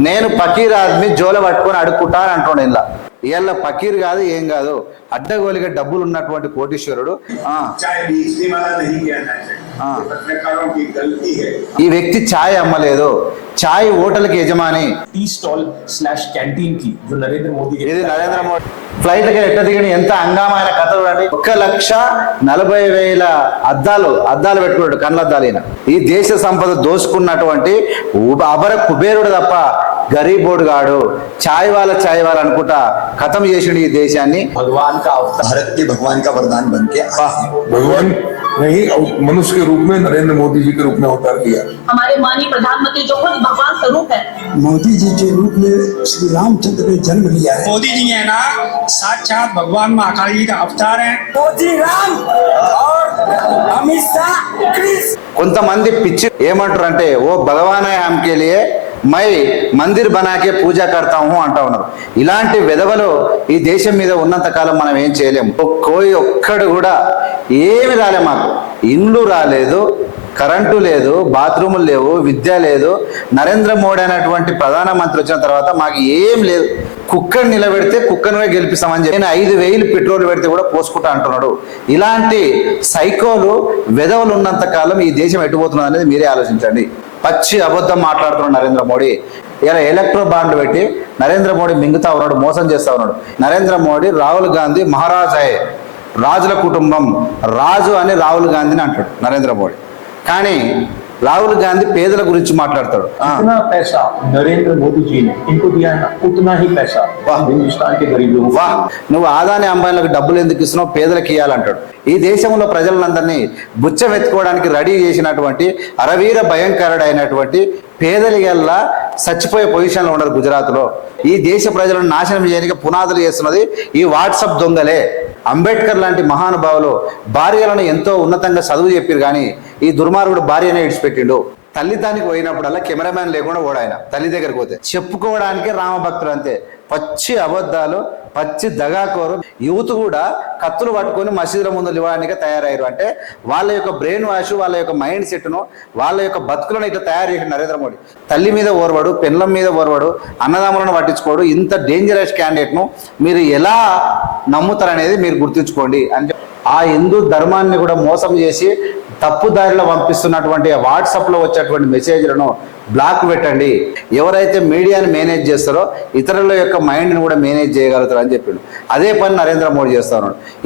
నేను పకీర్ ఆద్మి జోల పట్టుకొని అడుక్కుంటా అని అంటుండే ఇలా ఇవాళ పకీర్ కాదు ఏం కాదు. అడ్డగోలిగా డబ్బులు ఉన్నటువంటి కోటీశ్వరుడు ఈ వ్యక్తి ఛాయ్ అమ్మలేదు. ఛాయ్ హోటల్కి యజమాని. టీ స్టాల్ స్లాష్ క్యాంటీన్కి నరేంద్ర మోదీ ఇది నరేంద్ర మోడీ ఫ్లైట్కి ఎట్ట దిగిన ఎంత అంగామైన కథ చూడండి ఒక్క లక్ష నలభై వేల అద్దాలు అద్దాలు పెట్టుకున్నాడు కళ్ళద్దాలు ఈయన. ఈ దేశ సంపద దోసుకున్నటువంటి అబర కుబేరుడు తప్ప గరీబోడు గాడు చాయ్ వాళ్ళ ఛాయ్ వాళ్ళ అనుకుంటా ఖతం చేసిండు ఈ దేశాన్ని. భగవాన్ కా భగవాన్ కా వరదాన్ బంకే భగవాన్ नहीं मनुष्य के रूप में नरेंद्र मोदी जी के रूप में अवतार लिया हमारे माननीय प्रधानमंत्री जो खुद भगवान स्वरूप है मोदी जी के रूप में श्री रामचंद्र ने जन्म लिया है मोदी जी है ना साक्षात भगवान महाकाल जी का अवतार है मोदी राम और अमित शाह कृष्ण కొంతమంది పిచ్చి ఏమంటారు అంటే ఓ భగవాన్ హమ్కే లియే మై మందిర్ బనాకే పూజ కడతా అంటా ఉన్నారు. ఇలాంటి విధవలు ఈ దేశం మీద ఉన్నంత కాలం మనం ఏం చేయలేము కోయి ఒక్కడు కూడా ఏమి రాలే మాకు. ఇండ్లు రాలేదు కరెంటు లేదు బాత్రూములు లేవు విద్య లేదు. నరేంద్ర మోడీ అనేటువంటి ప్రధానమంత్రి వచ్చిన తర్వాత మాకు ఏం లేదు. కుక్కని నిలబెడితే కుక్కనే గెలిపిస్తామని చెప్పి నేను ఐదు వేలు పెట్రోల్ పెడితే కూడా పోసుకుంటా అంటున్నాడు. ఇలాంటి సైకోలు వెధవలు ఉన్నంత కాలం ఈ దేశం ఎట్టుపోతున్నది అనేది మీరే ఆలోచించండి. పచ్చి అబద్ధం మాట్లాడుతున్నాడు నరేంద్ర మోడీ. ఇలా ఎలక్ట్రో బాండ్లు పెట్టి నరేంద్ర మోడీ మింగుతా ఉన్నాడు మోసం చేస్తా ఉన్నాడు. నరేంద్ర మోడీ రాహుల్ గాంధీ మహారాజాయే రాజుల కుటుంబం రాజు అని రాహుల్ గాంధీని అంటాడు నరేంద్ర మోడీ. కానీ రాహుల్ గాంధీ పేదల గురించి మాట్లాడతాడు. నరేంద్ర మోదీజీ వా నువ్వు ఆదాని అంబాయిలకు డబ్బులు ఎందుకు ఇస్తున్నావు? పేదలకు ఇవ్వాలంటాడు ఈ దేశంలో ప్రజలందరినీ బుచ్చమెత్తుకోవడానికి రెడీ చేసినటువంటి అరవీర భయంకరుడైనటువంటి పేదలిగల్లా చచ్చిపోయే పొజిషన్లో ఉన్నారు గుజరాత్లో. ఈ దేశ ప్రజలను నాశనం చేయడానికి పునాదులు చేస్తున్నది ఈ వాట్సాప్ దొంగలే. అంబేద్కర్ లాంటి మహానుభావులు భార్యలను ఎంతో ఉన్నతంగా చదువు చెప్పారు కానీ ఈ దుర్మార్గుడు భార్యనే ఇడిచిపెట్టిండు తల్లితానికి పోయినప్పుడల్లా కెమెరామ్యాన్ లేకుండా ఓడాయన తల్లి దగ్గరికి పోతే. చెప్పుకోవడానికి రామభక్తులు అంతే. పచ్చి అబద్ధాలు పచ్చి దగాకోరు. యూత్ కూడా కత్తులు పట్టుకొని మసీదుల ముందు ఇవ్వడానికి తయారయ్యారు. అంటే వాళ్ళ యొక్క బ్రెయిన్ వాష్ వాళ్ళ యొక్క మైండ్ సెట్ను వాళ్ళ యొక్క బతుకులను ఇట్లా తయారు చేసిన నరేంద్ర మోడీ. తల్లి మీద ఓర్వడు పెన్లం మీద ఓర్వడు అన్నదమ్ములను పట్టించుకోడు. ఇంత డేంజరస్ క్యాండిడేట్ను మీరు ఎలా నమ్ముతారనేది మీరు గుర్తుంచుకోండి అని ఆ హిందూ ధర్మాన్ని కూడా మోసం చేసి తప్పు దారిలో పంపిస్తున్నటువంటి వాట్సాప్లో వచ్చేటువంటి మెసేజ్లను బ్లాక్ పెట్టండి. ఎవరైతే మీడియాని మేనేజ్ చేస్తారో ఇతరుల యొక్క మైండ్ని కూడా మేనేజ్ చేయగలుగుతారు అని చెప్పిండు. అదే పని నరేంద్ర మోడీ చేస్తా